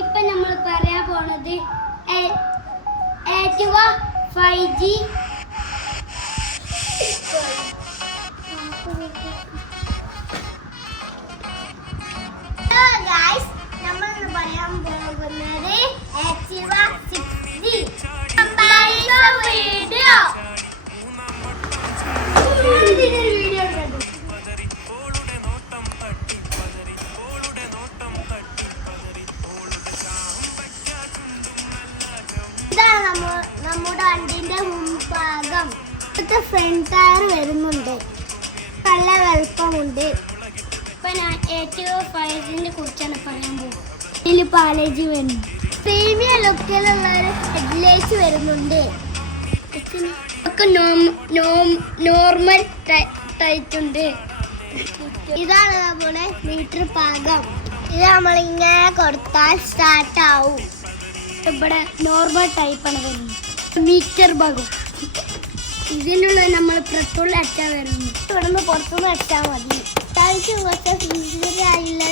ഇപ്പൊ നമ്മൾ പറയാൻ പോണത് ആക്ടിവ 5G നമ്മൾ പറയാൻ പോകുന്നത് ആക്ടിവ 6G കമ്പാരിസൺ വീഡിയോ. ഇതാണ് നമ്മുടെ വണ്ടിന്റെ മുൻഭാഗം. ഫ്രണ്ട് ടയർ വരുന്നുണ്ട്, നല്ല വലുപ്പമുണ്ട്. ഇപ്പൊ ഞാൻ ഏറ്റവും 5Gനെ കുറിച്ചാണ് പറയാൻ പോകുന്നത്. ഇതിൽ പാലേജ് വരുന്നു, പ്രീമിയം ലുക്കിലുള്ള ഒരു ഹെഡ്ലൈറ്റ്സ് വരുന്നുണ്ട്. നോർമൽ ടൈറ്റ് ഉണ്ട്. ഇതാണ് നമ്മുടെ മീറ്റർ പാകം. ഇത് നമ്മളിങ്ങനെ കൊടുത്താൽ സ്റ്റാർട്ട് ആവും. ഇവിടെ നോർമൽ ടൈപ്പാണ് വരുന്നത്. മീറ്റർ ഭാഗം ഇതിനുള്ള നമ്മൾ പെട്രോൾ അടിച്ചാൽ വരുന്നു. ഇവിടെ നിന്ന് പുറത്തുനിന്ന് അടിച്ചാൽ മതി. അത്യാവശ്യം കുറച്ച് ഫീച്ചറായുള്ള